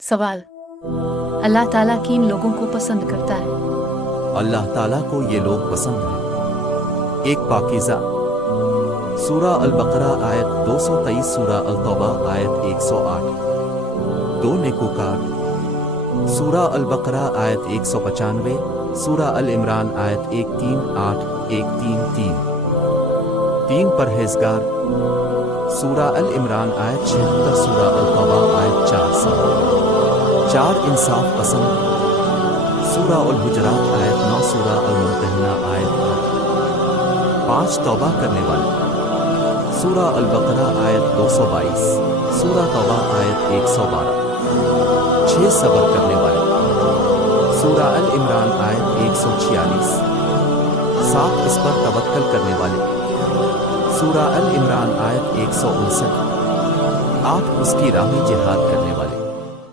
सवाल, अल्लाह ताला किन लोगों को पसंद करता है? अल्लाह ताला को ये लोग पसंद हैं। एक पाकीज़ा। सूरा अल-बकरा आयत 223, सूरा अल-तौबा आयत 108। दो नेकूकार। सूरा अल-बकरा आयत 195, सूरा अल-इमरान आयत 138, 133। तीन परहेजगार। सूरा अल-इमरान आयत 76, सूरा अल-तौबा आयत 400। चार इंसाफ पसंद। सूरा अल-हुजरात आयत 9, सूरा अल-मुमतहिना आयत 8। पाँच तौबा करने वाले। सूरा अल-बकरा आयत 222, सूरा तौबा आयत 112। छह सब्र करने वाले। सूरा अल-इमरान आयत 146। सात इस पर तवक्कल करने वाले। सूरा अल-इमरान आयत 159। आठ उसकी राह में जिहाद करने वाले।